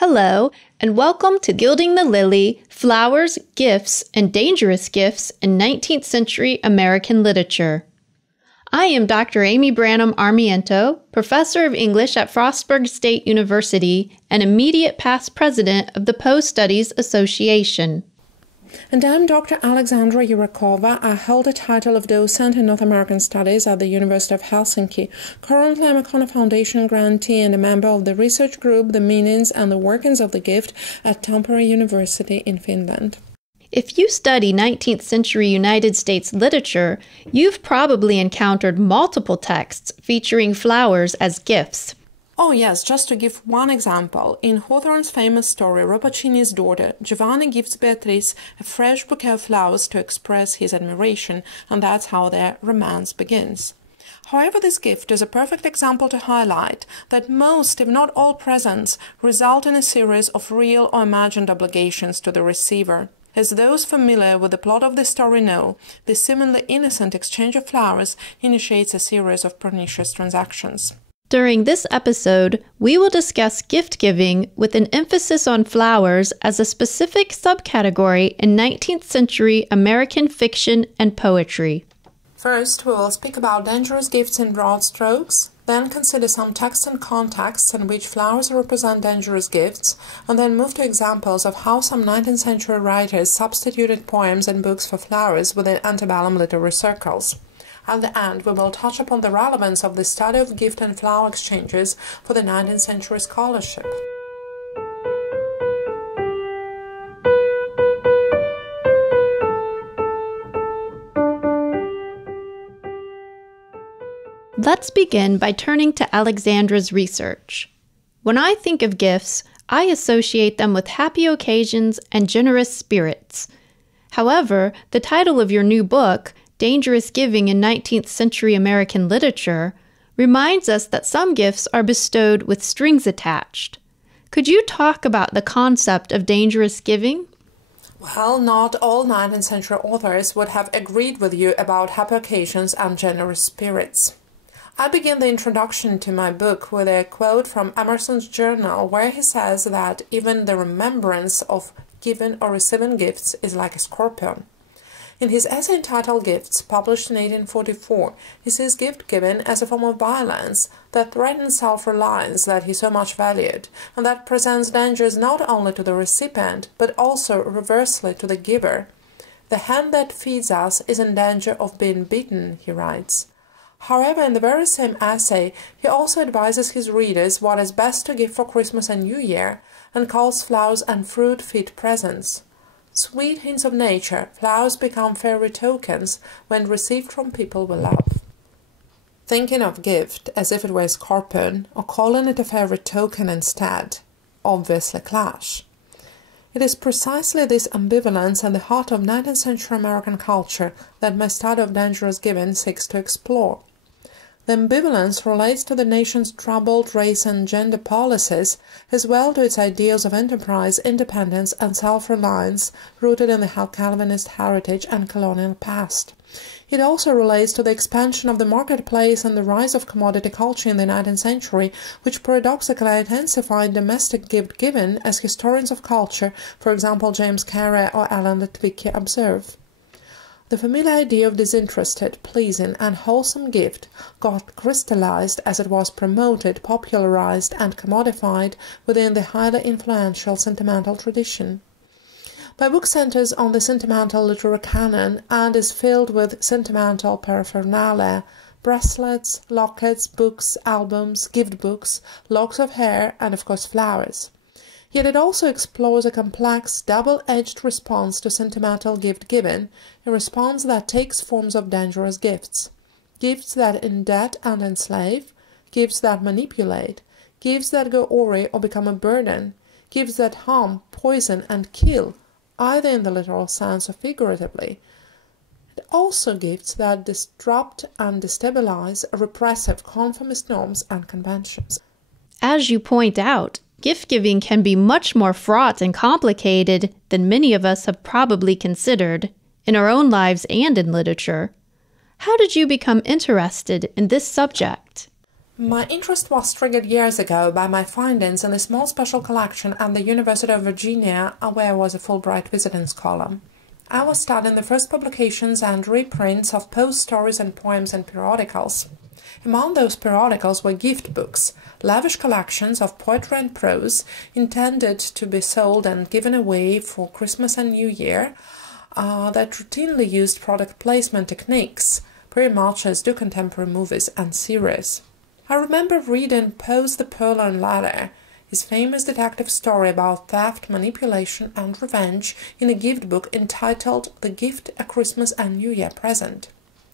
Hello, and welcome to Gilding the Lily, Flowers, Gifts, and Dangerous Gifts in 19th-Century American Literature. I am Dr. Amy Branam Armiento, Professor of English at Frostburg State University and immediate past president of the Poe Studies Association. And I'm Dr. Alexandra Urakova. I hold the title of docent in North American Studies at the University of Helsinki. Currently, I'm a Connor Foundation grantee and a member of the research group, The Meanings and the Workings of the Gift at Tampere University in Finland. If you study 19th century United States literature, you've probably encountered multiple texts featuring flowers as gifts. Oh yes, just to give one example, in Hawthorne's famous story, Rappaccini's daughter, Giovanni gives Beatrice a fresh bouquet of flowers to express his admiration, and that's how their romance begins. However, this gift is a perfect example to highlight that most, if not all, presents result in a series of real or imagined obligations to the receiver. As those familiar with the plot of the story know, this seemingly innocent exchange of flowers initiates a series of pernicious transactions. During this episode, we will discuss gift-giving with an emphasis on flowers as a specific subcategory in 19th century American fiction and poetry. First, we will speak about dangerous gifts in broad strokes, then consider some texts and contexts in which flowers represent dangerous gifts, and then move to examples of how some 19th century writers substituted poems and books for flowers within antebellum literary circles. At the end, we will touch upon the relevance of the study of gift and flower exchanges for the 19th century scholarship. Let's begin by turning to Alexandra's research. When I think of gifts, I associate them with happy occasions and generous spirits. However, the title of your new book, Dangerous Giving in 19th Century American Literature, reminds us that some gifts are bestowed with strings attached. Could you talk about the concept of dangerous giving? Well, not all 19th century authors would have agreed with you about happy occasions and generous spirits. I begin the introduction to my book with a quote from Emerson's journal where he says that even the remembrance of given or receiving gifts is like a scorpion. In his essay entitled Gifts, published in 1844, he sees gift-giving as a form of violence that threatens self-reliance that he so much valued, and that presents dangers not only to the recipient, but also reversely to the giver. The hand that feeds us is in danger of being bitten, he writes. However, in the very same essay, he also advises his readers what is best to give for Christmas and New Year, and calls flowers and fruit fit presents. Sweet hints of nature, flowers become fairy tokens when received from people we love. Thinking of gift as if it were a scorpion, or calling it a fairy token instead, obviously clash. It is precisely this ambivalence at the heart of 19th century American culture that my study of dangerous giving seeks to explore. The ambivalence relates to the nation's troubled race and gender policies, as well to its ideals of enterprise, independence, and self-reliance rooted in the Calvinist heritage and colonial past. It also relates to the expansion of the marketplace and the rise of commodity culture in the 19th century, which paradoxically intensified domestic gift-giving, as historians of culture, for example James Peyre or Allan, observe. The familiar idea of disinterested, pleasing, and wholesome gift got crystallized as it was promoted, popularized, and commodified within the highly influential sentimental tradition. My book centers on the sentimental literary canon and is filled with sentimental paraphernalia, bracelets, lockets, books, albums, gift books, locks of hair, and of course flowers. Yet it also explores a complex, double-edged response to sentimental gift-giving, a response that takes forms of dangerous gifts. Gifts that indebt and enslave, gifts that manipulate, gifts that go awry or become a burden, gifts that harm, poison, and kill, either in the literal sense or figuratively, and also gifts that disrupt and destabilize repressive conformist norms and conventions. As you point out, gift-giving can be much more fraught and complicated than many of us have probably considered, in our own lives and in literature. How did you become interested in this subject? My interest was triggered years ago by my findings in a small special collection at the University of Virginia, where I was a Fulbright visiting scholar. I was studying the first publications and reprints of Poe's stories and poems in periodicals. Among those periodicals were gift books, lavish collections of poetry and prose intended to be sold and given away for Christmas and New Year, that routinely used product placement techniques, pretty much as do contemporary movies and series. I remember reading Poe's The Purloined Letter, his famous detective story about theft, manipulation, and revenge, in a gift book entitled The Gift, a Christmas and New Year Present.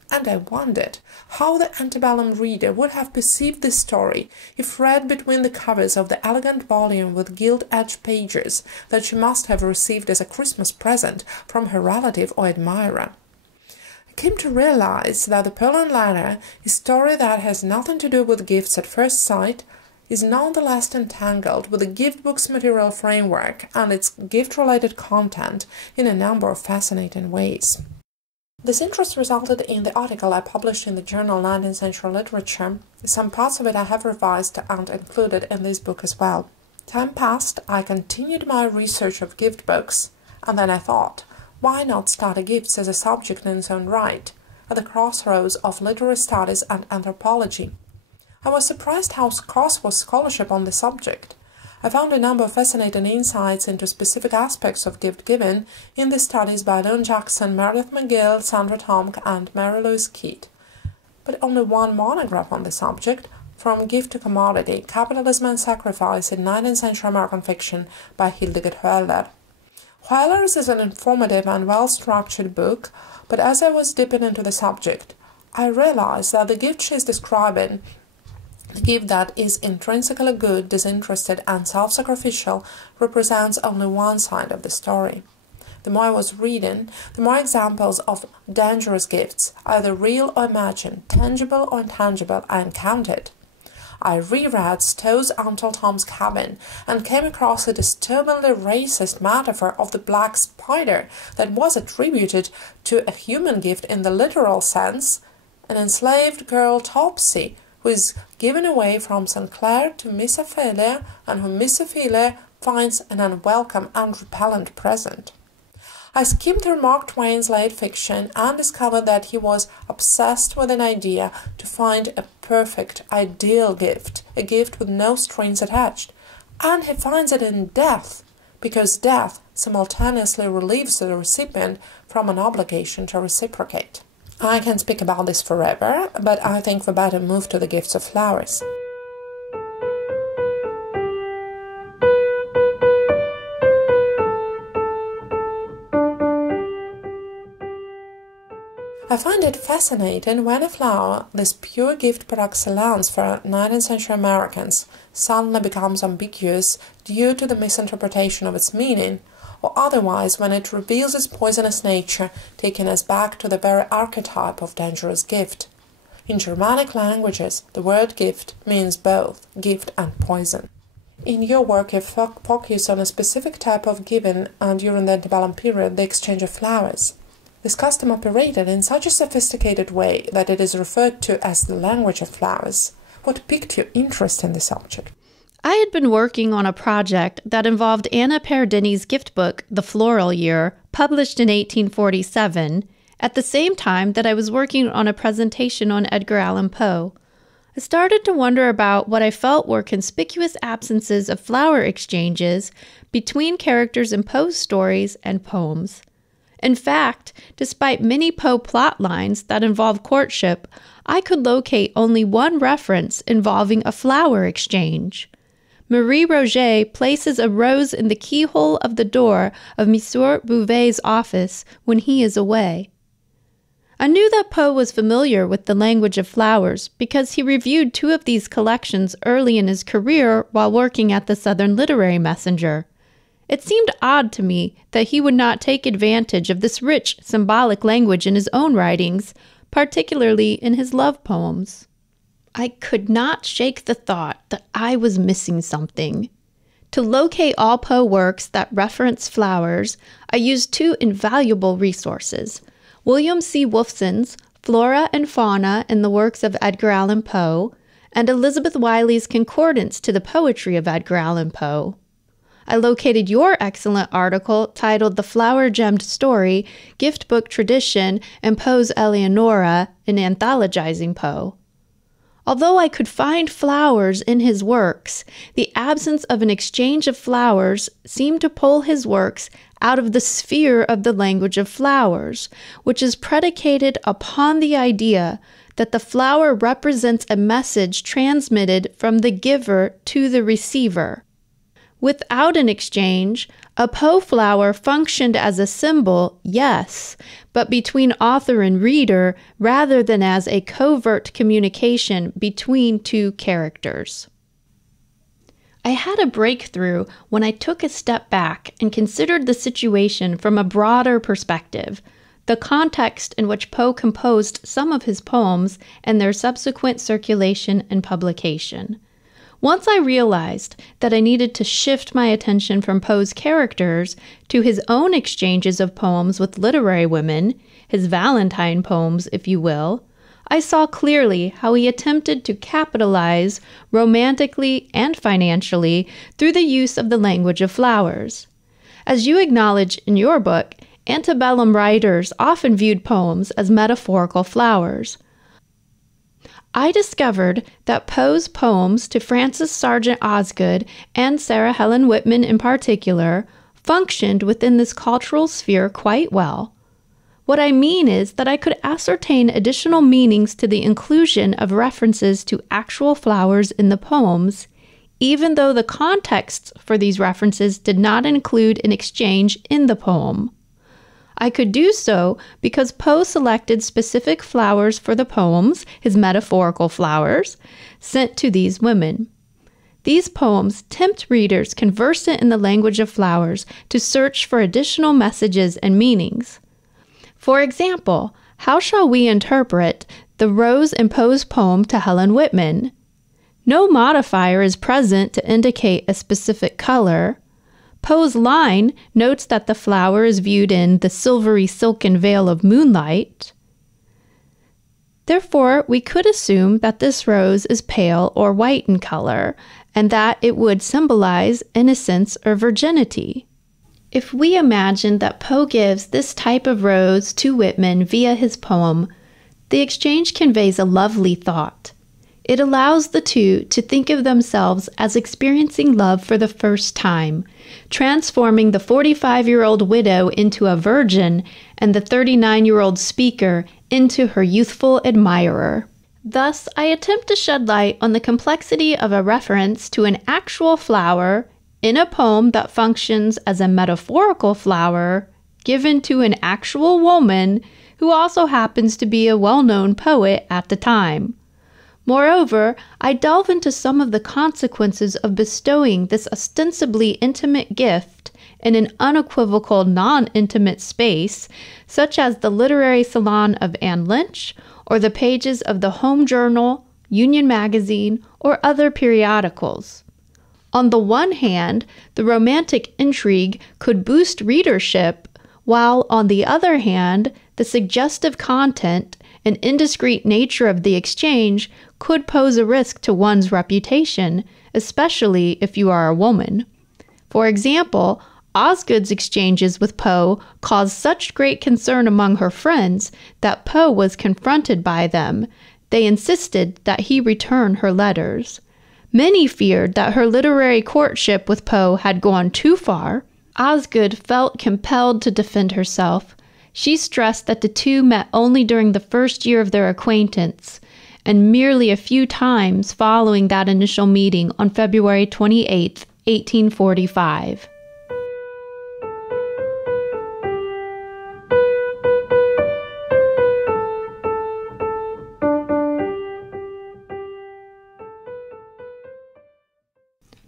And I wondered how the antebellum reader would have perceived this story if read between the covers of the elegant volume with gilt-edged pages that she must have received as a Christmas present from her relative or admirer. I came to realize that The Purloined Letter, a story that has nothing to do with gifts at first sight, is nonetheless entangled with the gift book's material framework and its gift-related content in a number of fascinating ways. This interest resulted in the article I published in the journal 19th-Century Literature. Some parts of it I have revised and included in this book as well. Time passed, I continued my research of gift books, and then I thought, why not study gifts as a subject in its own right, at the crossroads of literary studies and anthropology? I was surprised how scarce was scholarship on the subject. I found a number of fascinating insights into specific aspects of gift-giving in the studies by Lone Jackson, Meredith McGill, Sandra Tomk, and Mary Louise Keat, but only one monograph on the subject, From Gift to Commodity, Capitalism and Sacrifice in 19th-Century American Fiction by Hildegard Hoeller. Hoeller's is an informative and well-structured book, but as I was dipping into the subject, I realized that the gift she is describing, the gift that is intrinsically good, disinterested, and self-sacrificial, represents only one side of the story. The more I was reading, the more examples of dangerous gifts, either real or imagined, tangible or intangible, I encountered. I reread Stowe's Uncle Tom's Cabin and came across a disturbingly racist metaphor of the black spider that was attributed to a human gift in the literal sense, an enslaved girl Topsy, who is given away from St. Clair to Miss Ophelia, and whom Miss Ophelia finds an unwelcome and repellent present. I skimmed through Mark Twain's late fiction and discovered that he was obsessed with an idea to find a perfect, ideal gift, a gift with no strings attached. And he finds it in death, because death simultaneously relieves the recipient from an obligation to reciprocate. I can speak about this forever, but I think we better move to the gifts of flowers. I find it fascinating when a flower, this pure gift par excellence for 19th-century Americans, suddenly becomes ambiguous due to the misinterpretation of its meaning, or otherwise when it reveals its poisonous nature, taking us back to the very archetype of dangerous gift. In Germanic languages, the word gift means both gift and poison. In your work, you focus on a specific type of giving during the antebellum period, the exchange of flowers. This custom operated in such a sophisticated way that it is referred to as the language of flowers. What piqued your interest in the subject? I had been working on a project that involved Anna Peyre Dinnies' gift book, The Floral Year, published in 1847, at the same time that I was working on a presentation on Edgar Allan Poe. I started to wonder about what I felt were conspicuous absences of flower exchanges between characters in Poe's stories and poems. In fact, despite many Poe plot lines that involve courtship, I could locate only one reference involving a flower exchange. Marie Roget places a rose in the keyhole of the door of Monsieur Bouvet's office when he is away. I knew that Poe was familiar with the language of flowers because he reviewed two of these collections early in his career while working at the Southern Literary Messenger. It seemed odd to me that he would not take advantage of this rich, symbolic language in his own writings, particularly in his love poems. I could not shake the thought that I was missing something. To locate all Poe works that reference flowers, I used two invaluable resources: William C. Wolfson's Flora and Fauna in the Works of Edgar Allan Poe, and Elizabeth Wiley's concordance to the poetry of Edgar Allan Poe. I located your excellent article titled The Flower-Gemmed Story, Gift Book Tradition, and Poe's Eleonora in anthologizing Poe. Although I could find flowers in his works, the absence of an exchange of flowers seemed to pull his works out of the sphere of the language of flowers, which is predicated upon the idea that the flower represents a message transmitted from the giver to the receiver. Without an exchange, a Poe flower functioned as a symbol, yes, but between author and reader rather than as a covert communication between two characters. I had a breakthrough when I took a step back and considered the situation from a broader perspective, the context in which Poe composed some of his poems and their subsequent circulation and publication. Once I realized that I needed to shift my attention from Poe's characters to his own exchanges of poems with literary women, his Valentine poems, if you will, I saw clearly how he attempted to capitalize romantically and financially through the use of the language of flowers. As you acknowledge in your book, antebellum writers often viewed poems as metaphorical flowers. I discovered that Poe's poems to Frances Sargent Osgood and Sarah Helen Whitman in particular functioned within this cultural sphere quite well. What I mean is that I could ascertain additional meanings to the inclusion of references to actual flowers in the poems, even though the context for these references did not include an exchange in the poem. I could do so because Poe selected specific flowers for the poems, his metaphorical flowers, sent to these women. These poems tempt readers conversant in the language of flowers to search for additional messages and meanings. For example, how shall we interpret the rose in Poe's poem to Helen Whitman? No modifier is present to indicate a specific color. Poe's line notes that the flower is viewed in the silvery silken veil of moonlight. Therefore, we could assume that this rose is pale or white in color, and that it would symbolize innocence or virginity. If we imagine that Poe gives this type of rose to Whitman via his poem, the exchange conveys a lovely thought. It allows the two to think of themselves as experiencing love for the first time, transforming the 45-year-old widow into a virgin and the 39-year-old speaker into her youthful admirer. Thus, I attempt to shed light on the complexity of a reference to an actual flower in a poem that functions as a metaphorical flower given to an actual woman who also happens to be a well-known poet at the time. Moreover, I delve into some of the consequences of bestowing this ostensibly intimate gift in an unequivocal non-intimate space, such as the literary salon of Anne Lynch, or the pages of the Home Journal, Union Magazine, or other periodicals. On the one hand, the romantic intrigue could boost readership, while on the other hand, the suggestive content and indiscreet nature of the exchange could pose a risk to one's reputation, especially if you are a woman. For example, Osgood's exchanges with Poe caused such great concern among her friends that Poe was confronted by them. They insisted that he return her letters. Many feared that her literary courtship with Poe had gone too far. Osgood felt compelled to defend herself. She stressed that the two met only during the first year of their acquaintance, and merely a few times following that initial meeting on February 28, 1845.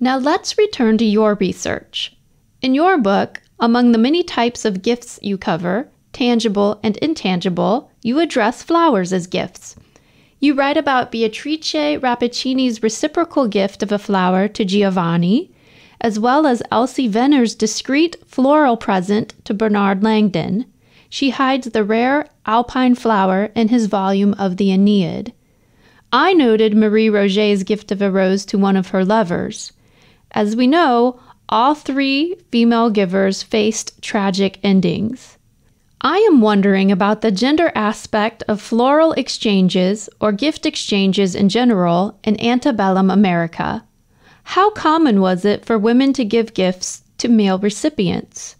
Now let's return to your research. In your book, among the many types of gifts you cover, tangible and intangible, you address flowers as gifts. You write about Beatrice Rappaccini's reciprocal gift of a flower to Giovanni, as well as Elsie Venner's discreet floral present to Bernard Langdon. She hides the rare alpine flower in his volume of the Aeneid. I noted Marie Roget's gift of a rose to one of her lovers. As we know, all three female givers faced tragic endings. I am wondering about the gender aspect of floral exchanges or gift exchanges in general in antebellum America. How common was it for women to give gifts to male recipients?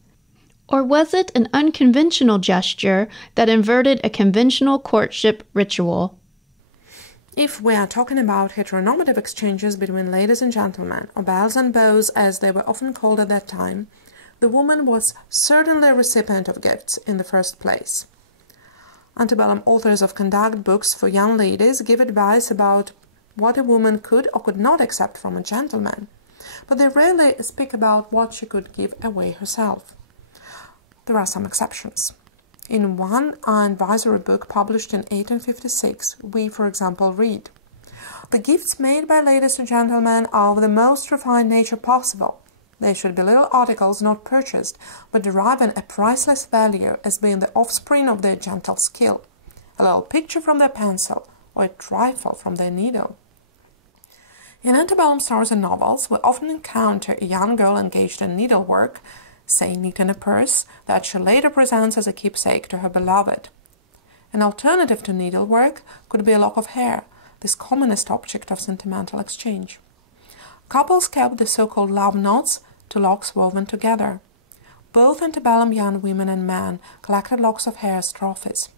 Or was it an unconventional gesture that inverted a conventional courtship ritual? If we are talking about heteronormative exchanges between ladies and gentlemen, or belles and beaux as they were often called at that time, the woman was certainly a recipient of gifts in the first place. Antebellum authors of conduct books for young ladies give advice about what a woman could or could not accept from a gentleman, but they rarely speak about what she could give away herself. There are some exceptions. In one advisory book published in 1856, we, for example, read, "The gifts made by ladies to gentlemen are of the most refined nature possible. They should be little articles not purchased, but deriving a priceless value as being the offspring of their gentle skill, a little picture from their pencil, or a trifle from their needle." In antebellum stories and novels, we often encounter a young girl engaged in needlework, say knitting a purse, that she later presents as a keepsake to her beloved. An alternative to needlework could be a lock of hair, this commonest object of sentimental exchange. Couples kept the so-called love knots to locks woven together. Both antebellum young women and men collected locks of hair as trophies.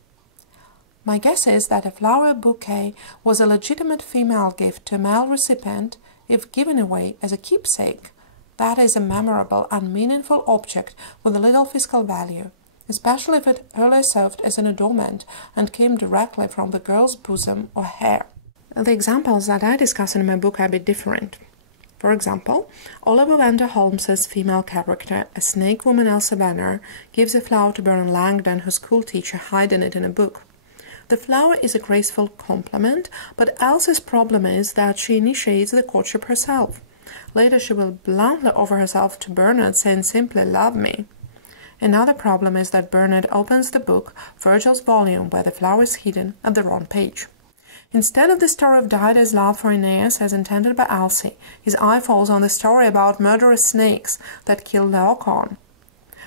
My guess is that a flower bouquet was a legitimate female gift to a male recipient if given away as a keepsake. That is a memorable and meaningful object with a little physical value, especially if it earlier served as an adornment and came directly from the girl's bosom or hair. The examples that I discuss in my book are a bit different. For example, Oliver Wendell Holmes's female character, a snake woman Elsa Venner, gives a flower to Baron Langdon, her schoolteacher, hiding it in a book. The flower is a graceful compliment, but Elsa's problem is that she initiates the courtship herself. Later she will bluntly offer herself to Bernard, saying simply, "Love me." Another problem is that Bernard opens the book, Virgil's volume, where the flower is hidden, at the wrong page. Instead of the story of Dido's love for Aeneas as intended by Elsie, his eye falls on the story about murderous snakes that killed Laocoon.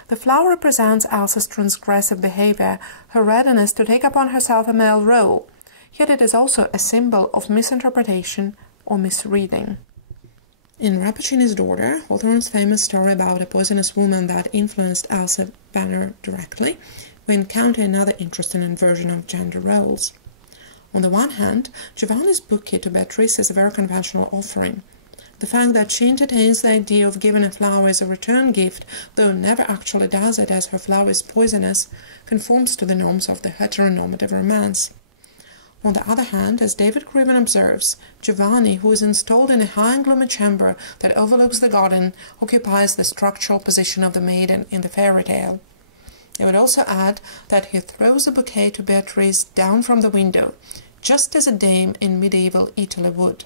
The flower represents Elsa's transgressive behavior, her readiness to take upon herself a male role, yet it is also a symbol of misinterpretation or misreading. In Rappaccini's Daughter, Hawthorne's famous story about a poisonous woman that influenced Elsa Venner directly, we encounter another interesting inversion of gender roles. On the one hand, Giovanni's bouquet to Beatrice is a very conventional offering. The fact that she entertains the idea of giving a flower as a return gift, though never actually does it as her flower is poisonous, conforms to the norms of the heteronormative romance. On the other hand, as David Craven observes, Giovanni, who is installed in a high and gloomy chamber that overlooks the garden, occupies the structural position of the maiden in the fairy tale. I would also add that he throws the bouquet to Beatrice down from the window, just as a dame in medieval Italy would.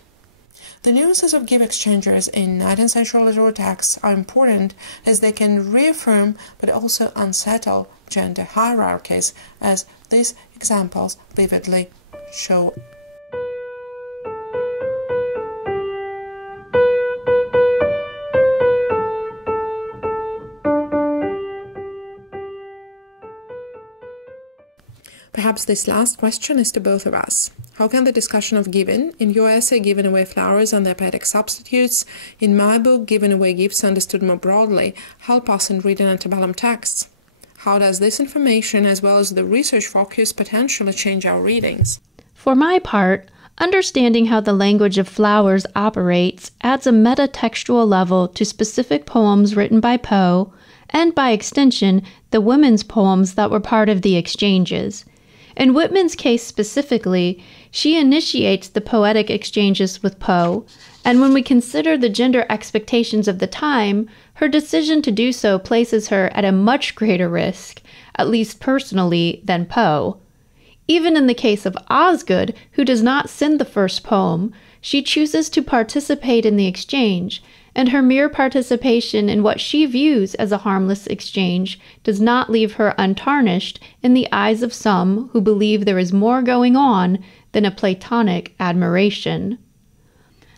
The nuances of gift exchangers in 19th-century literary texts are important as they can reaffirm but also unsettle gender hierarchies, as these examples vividly show. Perhaps this last question is to both of us. How can the discussion of giving, in your essay Giving Away Flowers and Their Poetic Substitutes, in my book Giving Away Gifts Understood More Broadly, help us in reading antebellum texts? How does this information, as well as the research focus, potentially change our readings? For my part, understanding how the language of flowers operates adds a metatextual level to specific poems written by Poe, and by extension, the women's poems that were part of the exchanges. In Whitman's case specifically, she initiates the poetic exchanges with Poe, and when we consider the gender expectations of the time, her decision to do so places her at a much greater risk, at least personally, than Poe. Even in the case of Osgood, who does not send the first poem, she chooses to participate in the exchange, and her mere participation in what she views as a harmless exchange does not leave her untarnished in the eyes of some who believe there is more going on than a platonic admiration.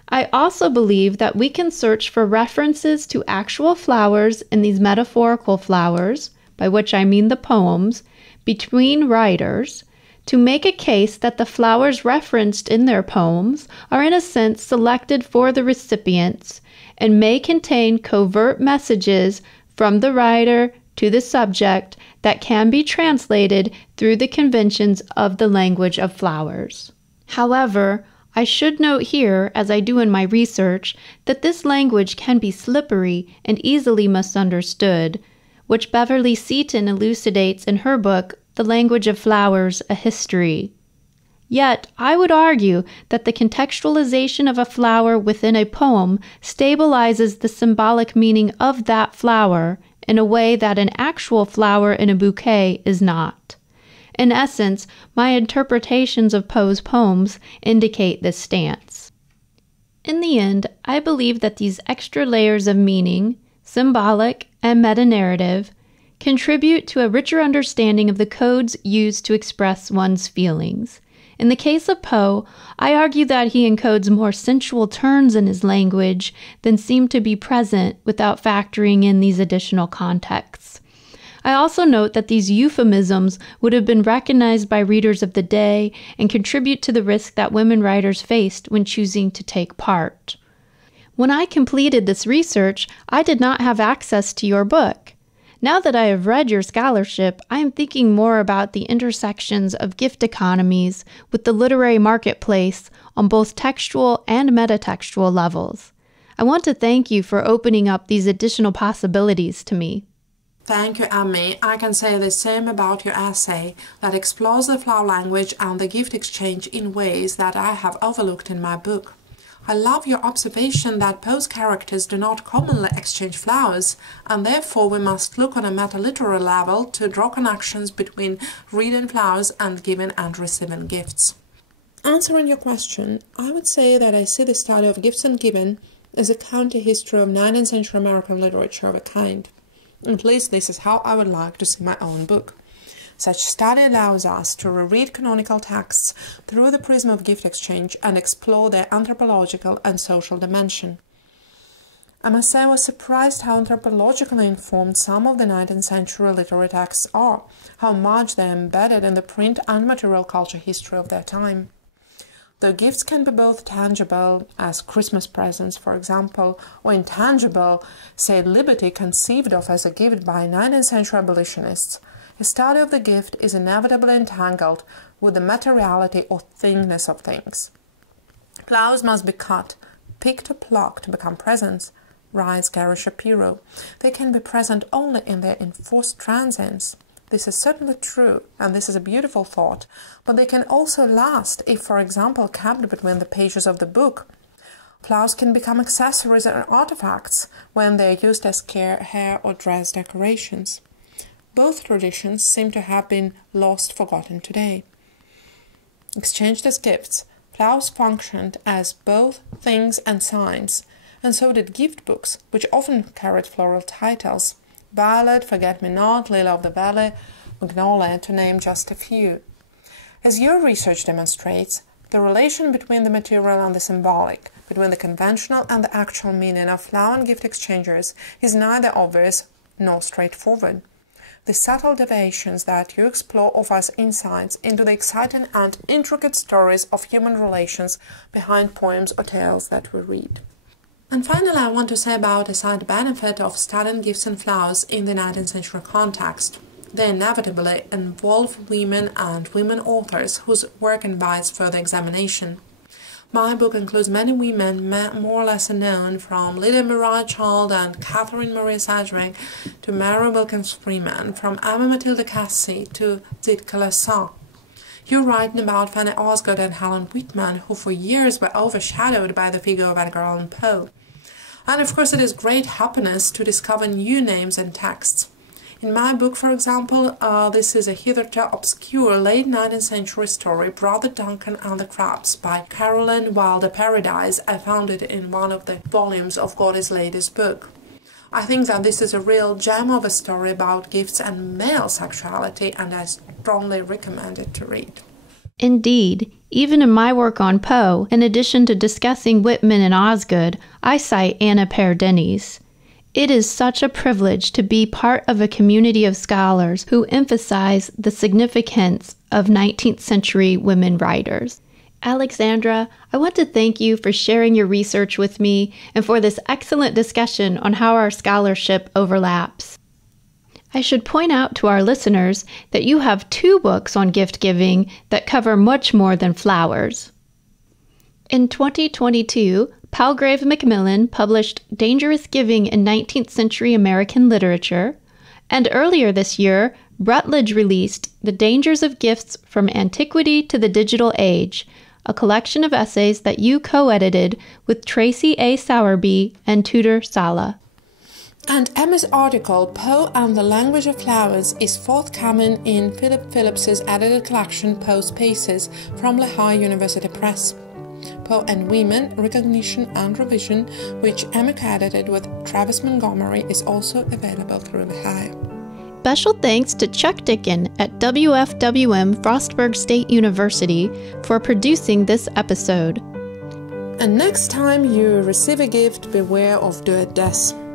I also believe that we can search for references to actual flowers in these metaphorical flowers, by which I mean the poems, between writers, to make a case that the flowers referenced in their poems are in a sense selected for the recipients and may contain covert messages from the writer to the subject that can be translated through the conventions of the language of flowers. However, I should note here, as I do in my research, that this language can be slippery and easily misunderstood, which Beverly Seton elucidates in her book, The Language of Flowers, A History. Yet, I would argue that the contextualization of a flower within a poem stabilizes the symbolic meaning of that flower in a way that an actual flower in a bouquet is not. In essence, my interpretations of Poe's poems indicate this stance. In the end, I believe that these extra layers of meaning, symbolic and meta-narrative, contribute to a richer understanding of the codes used to express one's feelings. In the case of Poe, I argue that he encodes more sensual turns in his language than seem to be present without factoring in these additional contexts. I also note that these euphemisms would have been recognized by readers of the day and contribute to the risk that women writers faced when choosing to take part. When I completed this research, I did not have access to your book. Now that I have read your scholarship, I am thinking more about the intersections of gift economies with the literary marketplace on both textual and metatextual levels. I want to thank you for opening up these additional possibilities to me. Thank you, Emmy. I can say the same about your essay that explores the flower language and the gift exchange in ways that I have overlooked in my book. I love your observation that Poe's characters do not commonly exchange flowers, and therefore we must look on a meta-literary level to draw connections between reading flowers and giving and receiving gifts. Answering your question, I would say that I see the study of gifts and giving as a counter-history of 19th century American literature of a kind. At least this is how I would like to see my own book. Such study allows us to reread canonical texts through the prism of gift exchange and explore their anthropological and social dimension. I must say I was surprised how anthropologically informed some of the 19th century literary texts are, how much they are embedded in the print and material culture history of their time. Though gifts can be both tangible, as Christmas presents, for example, or intangible, say liberty conceived of as a gift by 19th century abolitionists, a study of the gift is inevitably entangled with the materiality or thingness of things. Flowers must be cut, picked or plucked to become presents, writes Gary Shapiro. They can be present only in their enforced transience. This is certainly true, and this is a beautiful thought, but they can also last if, for example, kept between the pages of the book. Flowers can become accessories and artifacts when they are used as hair or dress decorations. Both traditions seem to have been forgotten today. Exchanged as gifts, flowers functioned as both things and signs, and so did gift books, which often carried floral titles: Violet, Forget-Me-Not, Lily of the Valley, Magnolia, to name just a few. As your research demonstrates, the relation between the material and the symbolic, between the conventional and the actual meaning of flower and gift exchangers, is neither obvious nor straightforward. The subtle deviations that you explore offer us insights into the exciting and intricate stories of human relations behind poems or tales that we read. And finally, I want to say about a side benefit of studying gifts and flowers in the 19th century context. They inevitably involve women and women authors whose work invites further examination. My book includes many women more or less unknown, from Lydia Maria Child and Catherine Maria Sedgwick to Mary Wilkins Freeman, from Emma Matilda Cassie to Edith Callessin. You're writing about Fanny Osgood and Helen Whitman, who for years were overshadowed by the figure of Edgar Allan Poe. And of course it is great happiness to discover new names and texts. In my book, for example, this is a hitherto obscure late 19th century story, Brother Duncan and the Crabs, by Caroline Wilder Paradise. I found it in one of the volumes of Godey's latest book. I think that this is a real gem of a story about gifts and male sexuality, and I strongly recommend it to read. Indeed, even in my work on Poe, in addition to discussing Whitman and Osgood, I cite Anna Peyre Dinnies. It is such a privilege to be part of a community of scholars who emphasize the significance of 19th century women writers. Alexandra, I want to thank you for sharing your research with me and for this excellent discussion on how our scholarship overlaps. I should point out to our listeners that you have 2 books on gift giving that cover much more than flowers. In 2022, Palgrave McMillan published Dangerous Giving in 19th Century American Literature, and earlier this year, Routledge released The Dangers of Gifts from Antiquity to the Digital Age, a collection of essays that you co-edited with Tracey A. Sowerby and Tudor Sala. And Emma's article, Poe and the Language of Flowers, is forthcoming in Phillips's edited collection, Poe's Paces, from Lehigh University Press. Poe and Women, Recognition and Revision, which Emma co-edited with Travis Montgomery, is also available through Lehigh. Special thanks to Chuck Dickin at WFWM Frostburg State University for producing this episode. And next time you receive a gift, beware of duodecimals.